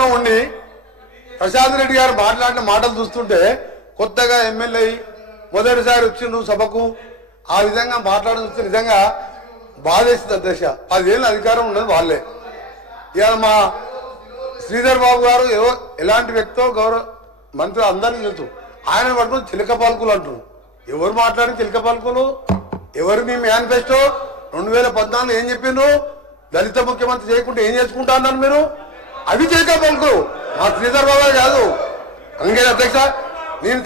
లో ఉండి ప్రశాంత్ రెడ్డి గారు మాట్లాడిన మాటలు చూస్తుంటే కొత్తగా ఎమ్మెల్యే మొదటిసారి వచ్చిండు సభకు ఆ విధంగా మాట్లాడడం చూస్తే నిజంగా బాధేస్తుంది అధ్యక్ష. 10 ఏళ్ళ అధికారం ఉన్నది వాళ్ళే. ఇవాళ మా శ్రీధర్ బాబు గారు ఎలాంటి వ్యక్తో గౌరవ మంత్రి అందరికీ తెలుసు. ఆయన పట్టుకుని చిలక పలుకులు అంటున్నారు. ఎవరు మాట్లాడి చిలక పలుకులు? ఎవరు మీ మేనిఫెస్టో 2014 ఏం చెప్పిండ్రు? దళిత ముఖ్యమంత్రి చేయకుంటే ఏం చేసుకుంటా అన్నారు మీరు? అవి చిలక పలుకులు. మా శ్రీధర్ బాబు కాదు. అందుకే అధ్యక్ష నేను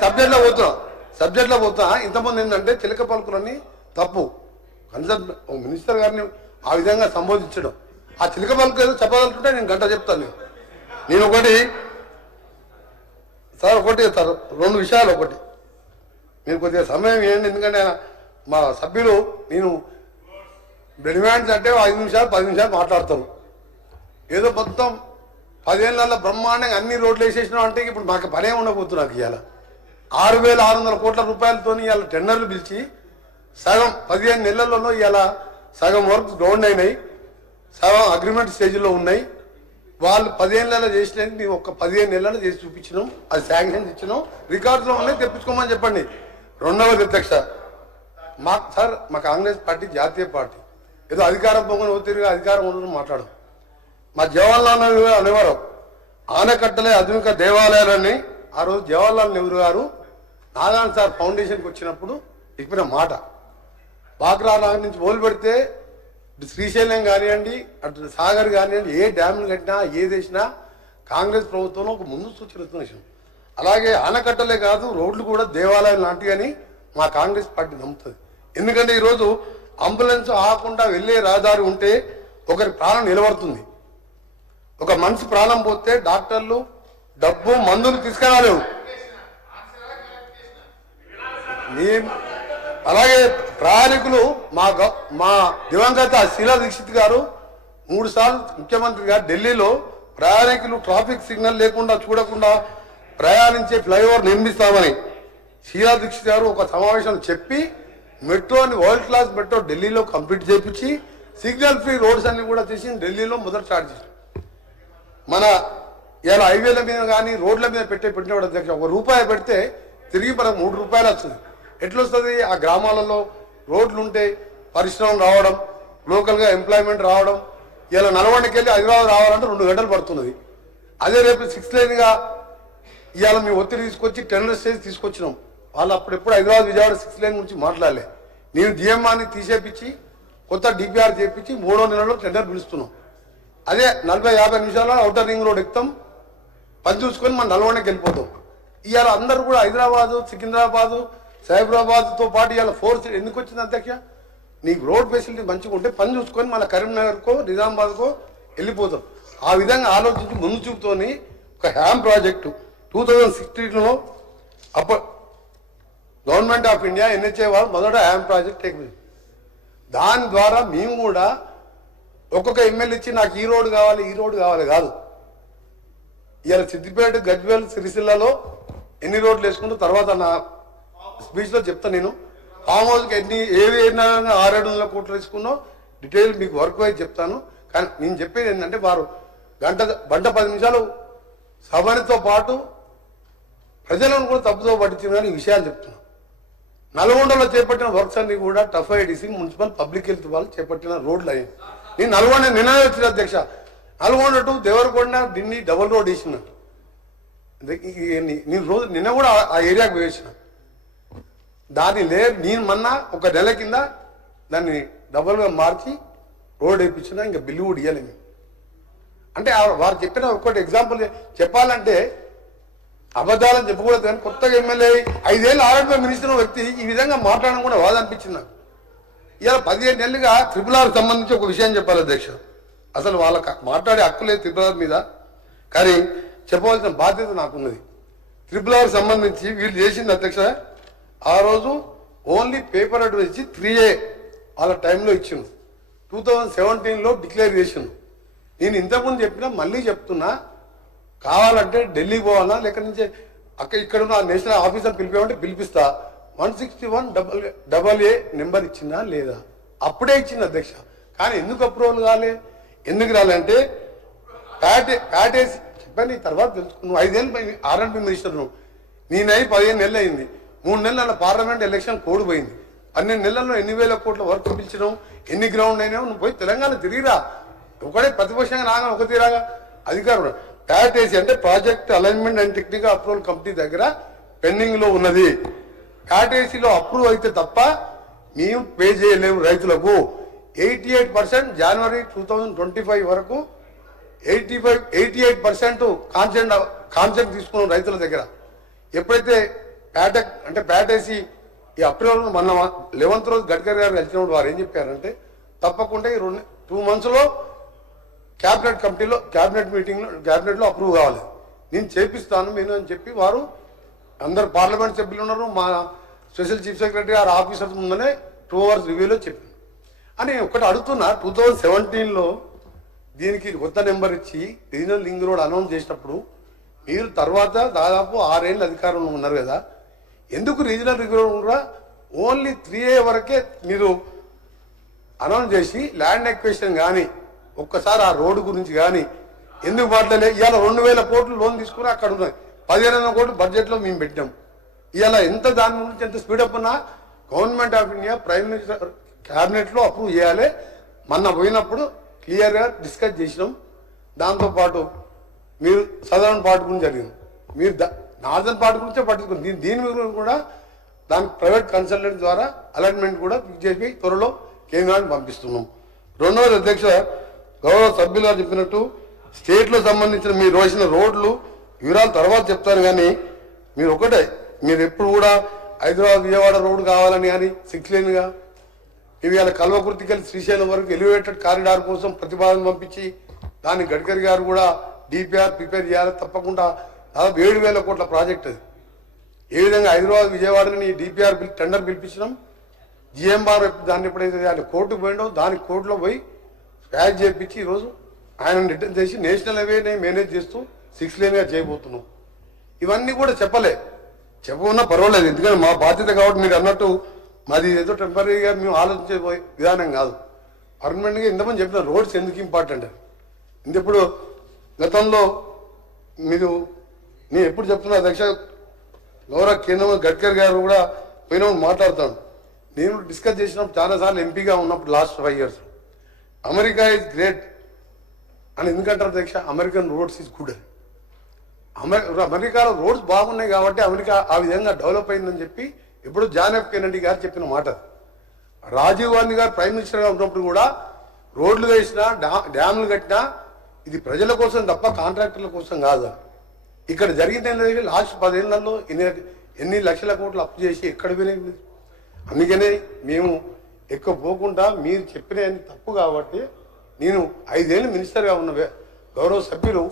సబ్జెక్ట్లో పోతున్నా. ఇంతమంది ఏంటంటే చిలక పలుకులని తప్పు. కన్సర్న్ మినిస్టర్ గారిని ఆ విధంగా సంబోధించడం, ఆ చిలక పలుకు ఏదో చెప్పగలుగుతుంటే నేను గంట చెప్తాను. నేను ఒకటి సార్ 2 విషయాలు. ఒకటి మీరు కొద్దిగా సమయం ఇవ్వండి, ఎందుకంటే మా సభ్యులు నేను డిమాండ్స్ అంటే 5 నిమిషాలు 10 నిమిషాలు మాట్లాడతాను. ఏదో మొత్తం 10 ఏళ్ళ బ్రహ్మాండంగా అన్ని రోడ్లు వేసేసినాం అంటే ఇప్పుడు మాకు పనే ఉండబోతున్నాకు. ఇవాళ 6,600 కోట్ల రూపాయలతో ఇవాళ టెండర్లు పిలిచి సగం 15 నెలల్లోనూ ఇవాళ సగం వర్క్స్ డౌన్ అయినాయి, సగం అగ్రిమెంట్ స్టేజ్లో ఉన్నాయి. వాళ్ళు 10 ఏళ్ళలో చేసినది మేము ఒక 15 నెలలు చేసి చూపించినాం. అది శాంక్షన్స్ ఇచ్చినాం, రికార్డులో ఉన్నాయి, తెప్పించుకోమని చెప్పండి. రెండవది అధ్యక్ష, మా కాంగ్రెస్ పార్టీ జాతీయ పార్టీ. ఏదో అధికారం పొంగని ఒత్తిడిగా అధికారం ఉండడం మాట్లాడడం. మా జవహర్లాల్ నెహ్రూ అనేవారు ఆనకట్టలే ఆధునిక దేవాలయాలని. ఆ రోజు జవహర్లాల్ నెహ్రూ గారు నారాయణ సార్ ఫౌండేషన్కి వచ్చినప్పుడు చెప్పిన మాట. బాక్రా నగర్ నుంచి మొదలు పెడితే శ్రీశైలం కానివ్వండి, అటు సాగర్ కానివ్వండి, ఏ డ్యాములు కట్టినా ఏది వేసినా కాంగ్రెస్ ప్రభుత్వంలో ఒక ముందు సూచన విషయం. అలాగే ఆనకట్టలే కాదు, రోడ్లు కూడా దేవాలయం లాంటివి అని మా కాంగ్రెస్ పార్టీ నమ్ముతుంది. ఎందుకంటే ఈరోజు అంబులెన్స్ ఆగకుండా వెళ్ళే రహదారి ఉంటే ఒకరి ప్రాణం నిలబడుతుంది. ఒక మనిషి ప్రాణం పోతే డాక్టర్లు డబ్బు మందులు తీసుకురాలేవు. అలాగే ప్రయాణికులు మా దివంగత శీలా దీక్షిత్ గారు 3 సార్లు ముఖ్యమంత్రిగా ఢిల్లీలో ప్రయాణికులు ట్రాఫిక్ సిగ్నల్ లేకుండా చూడకుండా ప్రయాణించే ఫ్లైఓవర్ నిర్మిస్తామని శీలా దీక్షిత్ గారు ఒక సమావేశంలో చెప్పి మెట్రోని వరల్డ్ క్లాస్ మెట్రో ఢిల్లీలో కంప్లీట్ చేయించి సిగ్నల్ ఫ్రీ రోడ్స్ అన్ని కూడా చేసి ఢిల్లీలో మొదటి స్టార్ట్ చేశారు. మన ఇలా హైవేల మీద కానీ రోడ్ల మీద పెట్టినవాడు అధ్యక్ష, ₹1 పెడితే తిరిగి మనకు ₹3 వస్తుంది. ఎట్లొస్తుంది? ఆ గ్రామాలలో రోడ్లు ఉంటే పరిశ్రమలు రావడం, లోకల్గా ఎంప్లాయ్మెంట్ రావడం. ఇలా నల్గొండకి వెళ్ళి హైదరాబాద్ రావాలంటే 2 గంటలు పడుతున్నది. అదే రేపు 6 లేన్గా ఇవాళ మేము ఒత్తిడి తీసుకొచ్చి టెండర్ స్టేజ్ తీసుకొచ్చినాం. వాళ్ళు అప్పుడెప్పుడు హైదరాబాద్ విజయవాడ 6 లేన్ గురించి మాట్లాడలే. నేను జిఎంఆర్ని తీసేపించి కొత్త డిపిఆర్ చేపించి 3వ నెలలో టెండర్ పిలుస్తున్నాం. అదే 40-50 నిమిషాల్లో అవుటర్ రింగ్ రోడ్ ఎక్కుతాం, పని చూసుకొని మనం నల్గొండకి వెళ్ళిపోతాం. ఇవాళ అందరూ కూడా హైదరాబాదు, సికింద్రాబాదు, సైబరాబాద్తో పాటు ఇవాళ ఫోర్స్ ఎందుకు వచ్చింది అధ్యక్ష? నీకు రోడ్ ఫెసిలిటీ మంచిగా ఉంటే పని చూసుకొని మన కరీంనగర్కో నిజామాబాద్కో వెళ్ళిపోతాం. ఆ విధంగా ఆలోచించి ముందు చూపుతోని ఒక హ్యామ్ ప్రాజెక్టు 2016లో గవర్నమెంట్ ఆఫ్ ఇండియా NHA వాళ్ళు మొదట హ్యామ్ ప్రాజెక్ట్ టేకింది. దాని ద్వారా మేము కూడా ఒక్కొక్క ఎమ్మెల్యే ఇచ్చి నాకు ఈ రోడ్డు కావాలి కాదు. ఇవాళ సిద్దిపేట, గజ్వేల్, సిరిసిల్లలో ఎన్ని రోడ్లు వేసుకుంటూ తర్వాత నా స్పీచ్లో చెప్తా. నేను ఫామ్ హౌస్కి ఏవి 600 కోట్లు వేసుకున్నో డీటెయిల్ మీకు వర్క్ వైజ్ చెప్తాను. కానీ నేను చెప్పేది ఏంటంటే వారు గంట 10 నిమిషాలు సభనితో పాటు ప్రజలను కూడా తప్పుతో పట్టించిన ఈ విషయాలు చెప్తున్నాను. నల్గొండలో చేపట్టిన వర్క్స్ అన్ని కూడా TUFIDC municipal public health వాళ్ళు చేపట్టిన రోడ్లు అయ్యాయి. నేను నల్గొండ నిన్న వచ్చిన అధ్యక్ష, Nalgonda to Devarakonda Delhi double road వేసిన. నేను రోజు నిన్న కూడా ఆ ఏరియాకు వేసిన. దాన్ని నేను మొన్న ఒక నెల కింద దాన్ని డబుల్గా మార్చి రోడ్ వేయించినా, ఇంకా బిల్లు కూడా ఇవ్వలేము. అంటే వారు చెప్పిన ఒక్కటి ఎగ్జాంపుల్ చెప్పాలంటే అబద్ధాలని చెప్పకూడదు. కానీ కొత్తగా ఎమ్మెల్యే 5 ఏళ్ళు ఆరోగ్య మినిస్టర్ వ్యక్తి ఈ విధంగా మాట్లాడడం కూడా బాధ అనిపించింది నాకు. ఇవాళ 15 నెలలుగా RRR సంబంధించి ఒక విషయం చెప్పాలి అధ్యక్ష. అసలు వాళ్ళకి మాట్లాడే హక్కు లేదు RRR మీద, కానీ చెప్పవలసిన బాధ్యత నాకున్నది. RRR సంబంధించి వీళ్ళు చేసింది అధ్యక్ష, ఆ రోజు ఓన్లీ పేపర్ అడ్వైజ్ ఇచ్చి 3A వాళ్ళ టైంలో ఇచ్చిండు. 2017లో డిక్లేర్ చేసిండు. నేను ఇంతకుముందు చెప్పినా మళ్ళీ చెప్తున్నా, కావాలంటే ఢిల్లీ పోవాలా, లేక నుంచి ఇక్కడ ఉన్న నేషనల్ ఆఫీసర్ పిలిపామంటే పిలిపిస్తా. 161AA నెంబర్ ఇచ్చిందా లేదా? అప్పుడే ఇచ్చింది అధ్యక్ష. కానీ ఎందుకు అప్రూవల్ కాలే? ఎందుకు రాలంటే చెప్పాను. ఈ తర్వాత తెలుసుకున్నావు. నువ్వు 5 ఏళ్ళు R&B మినిస్టర్ నువ్వు. నేనై 15 నెలలు అయింది. 3 నెలల పార్లమెంట్ ఎలక్షన్ కోడ్ పోయింది. 12 నెలల్లో ఎన్ని వేల కోట్ల వర్క్ పిలిచినావు, ఎన్ని గ్రౌండ్ అయినావు. నువ్వు పోయి తెలంగాణ తిరిగిరా. ఒకటే ప్రతిపక్షంగా రాగా ఒక తీరాగా అధికారం ప్యాటేసీ అంటే project alignment and technical approval committee దగ్గర పెండింగ్ లో ఉన్నది. ప్యాటేసీలో అప్రూవ్ అయితే తప్ప మేము పే చేయలేము రైతులకు. 88% జనవరి 2025 వరకు 88% కాన్సెంట్ తీసుకున్నాం రైతుల దగ్గర. ఎప్పుడైతే ప్యాటేసీ ఈ అప్రూవల్ మన 11th రోజు గడ్కరీ గారు కలిసినప్పుడు వారు ఏం చెప్పారంటే తప్పకుండా ఈ 2 months లో క్యాబినెట్ లో అప్రూవ్ కావాలి, నేను చేపిస్తాను నేను అని చెప్పి వారు అందరు పార్లమెంట్ సభ్యులు ఉన్నారు. మా స్పెషల్ చీఫ్ సెక్రటరీ గారు ఆఫీసర్స్ ముందనే 2 hours రివ్యూలో చెప్పింది అని ఒకటి అడుగుతున్నా. 2017లో దీనికి కొత్త నెంబర్ ఇచ్చి రీజనల్ లింక్ రోడ్ అనౌన్స్ చేసినప్పుడు మీరు తర్వాత దాదాపు 6 ఏళ్ళు అధికారంలో ఉన్నారు కదా, ఎందుకు రీజనల్ లింక్ రోడ్ కూడా ఓన్లీ 3A వరకే మీరు అనౌన్స్ చేసి ల్యాండ్ ఎక్విజిషన్ కానీ ఒక్కసారి ఆ రోడ్డు గురించి కానీ ఎందుకు మాట్లాడలే? ఇవాళ 2000 కోట్లు లోన్ తీసుకుని అక్కడ ఉన్నాయి, 1500 కోట్లు బడ్జెట్లో మేము పెట్టాం. ఇవాళ ఎంత దాని గురించి ఎంత స్పీడప్ ఉన్నా government of India prime minister క్యాబినెట్లో అప్రూవ్ చేయాలి. మొన్న పోయినప్పుడు క్లియర్గా డిస్కస్ చేసినాం. దాంతోపాటు మీరు సదరన్ పార్ట్ గురించి జరిగింది, మీరు నార్దర్న్ పార్ట్ గురించే పట్టించుకుంది. దీని గురించి కూడా దానికి ప్రైవేట్ కన్సల్టెంట్ ద్వారా అలాట్మెంట్ కూడా ఫిక్స్ చేసి త్వరలో కేంద్రానికి పంపిస్తున్నాం. రెండవది అధ్యక్ష, గౌరవ సభ్యులు గారు చెప్పినట్టు స్టేట్లో సంబంధించిన మీరు వేసిన రోడ్లు వివరాలు తర్వాత చెప్తాను. కానీ మీరు ఒకటే, మీరు ఎప్పుడు కూడా హైదరాబాద్ విజయవాడ రోడ్డు కావాలని కానీ 6 లేన్గా ఇవి అలా కల్వకుర్తికెళ్ళి శ్రీశైలం వరకు ఎలివేటెడ్ కారిడార్ కోసం ప్రతిపాదన పంపించి దాన్ని గడ్కరీ గారు కూడా DPR ప్రిపేర్ చేయాలి. తప్పకుండా దాదాపు 7,000 కోట్ల ప్రాజెక్ట్ అది. ఏ విధంగా హైదరాబాద్ విజయవాడని DPR టెండర్ పిలిపించడం, GMR దాన్ని ఎప్పుడైతే ఆయన కోర్టుకు పోయిండో దానికి కోర్టులో పోయి ప్యాక్ చేయించి ఈరోజు ఆయన రిటర్న్ చేసి నేషనల్ హైవేని మేనేజ్ చేస్తూ 6 లేన్గా చేయబోతున్నాం. ఇవన్నీ కూడా చెప్పకున్నా పర్వాలేదు, ఎందుకంటే మా బాధ్యత కాబట్టి. మీరు అన్నట్టు మాది ఏదో టెంపరీగా మేము ఆలోచించే విధానం కాదు, పర్మనెంట్గా ఇంతమంది చెప్పిన రోడ్స్ ఎందుకు ఇంపార్టెంట్. ఇంకెప్పుడు గతంలో నేను ఎప్పుడు చెప్తున్నా అధ్యక్ష, గౌరవ కేంద్ర గడ్కరీ గారు కూడా పోయినప్పుడు మాట్లాడతాను. నేను డిస్కస్ చేసినప్పుడు చాలాసార్లు ఎంపీగా ఉన్నప్పుడు last 5 years America is great అని ఎందుకంటారు అధ్యక్ష? American roads is good. అమెరికాలో రోడ్స్ బాగున్నాయి కాబట్టి అమెరికా ఆ విధంగా డెవలప్ అయిందని చెప్పి ఇప్పుడు జాన్ ఎఫ్ కెనడీ గారు చెప్పిన మాట. రాజీవ్ గాంధీ గారు ప్రైమ్ మినిస్టర్గా ఉన్నప్పుడు కూడా రోడ్లు వేసినా డ్యామ్లు కట్టినా ఇది ప్రజల కోసం తప్ప కాంట్రాక్టర్ల కోసం కాదు. ఇక్కడ జరిగింది లాస్ట్ 10 ఏళ్లలో ఎన్ని లక్షల కోట్లు అప్పు చేసి ఎక్కడ వినేది. అందుకనే మేము ఎక్కువ పోకుండా మీరు చెప్పిన తప్పు కాబట్టి నేను 5 ఏళ్ళు మినిస్టర్గా ఉన్న గౌరవ సభ్యులు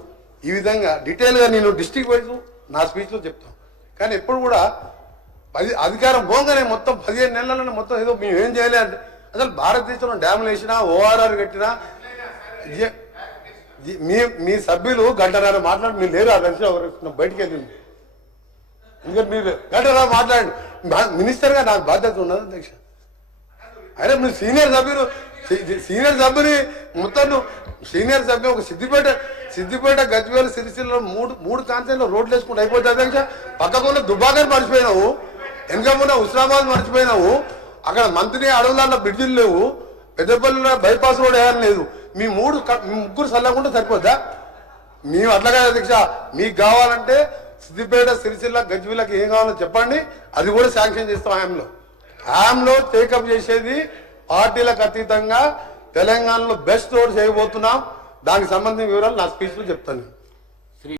ఈ విధంగా డీటెయిల్గా నేను డిస్ట్రిక్ట్ వైజ్ నా స్పీచ్లో చెప్తాను. కానీ ఎప్పుడు కూడా అధికారం పోగానే మొత్తం 15 నెలలను మొత్తం ఏదో మేము ఏం చేయలే అంటే, అసలు భారతదేశంలో డ్యాములు వేసినా ORR కట్టినా మీ సభ్యులు గంటన్నర మాట్లాడి మీరు లేరు. ఆ దర్శనం ఎవరు బయటికి వెళ్ళింది, ఎందుకంటే మీరు గంటన్నర మాట్లాడండి. మినిస్టర్గా నాకు బాధ్యత ఉన్నది అధ్యక్ష. అయినా మీరు సీనియర్ సభ్యుని మొత్తం సీనియర్ సభ్యు ఒక సిద్దిపేట గజ్వేల్ సిరిసిల్ల మూడు కాన్సెంట్లో రోడ్లు వేసుకుంటూ అయిపోతే అధ్యక్ష. పక్కకున్న దుబ్బాకని మర్చిపోయినావు, వెనకమున్న హుస్నాబాద్ మర్చిపోయినావు, అక్కడ మంత్రి అడవులలో బ్రిడ్జిలు లేవు, పెద్దపల్లిలో బైపాస్ రోడ్ వేయాలని లేదు. మీ ముగ్గురు సల్లకుండా సరిపోద్దా? మేము అట్లా కాదు అధ్యక్ష. మీకు కావాలంటే సిద్దిపేట సిరిసిల్ల గజ్వేల్కి ఏం కావాలో చెప్పండి, అది కూడా శాంక్షన్ చేస్తాం. హ్యామ్లో టేకప్ చేసేది పార్టీలకు అతీతంగా తెలంగాణలో బెస్ట్ రోడ్ చేయబోతున్నాం. దానికి సంబంధించిన వివరాలు నా స్పీచ్లో చెప్తాను.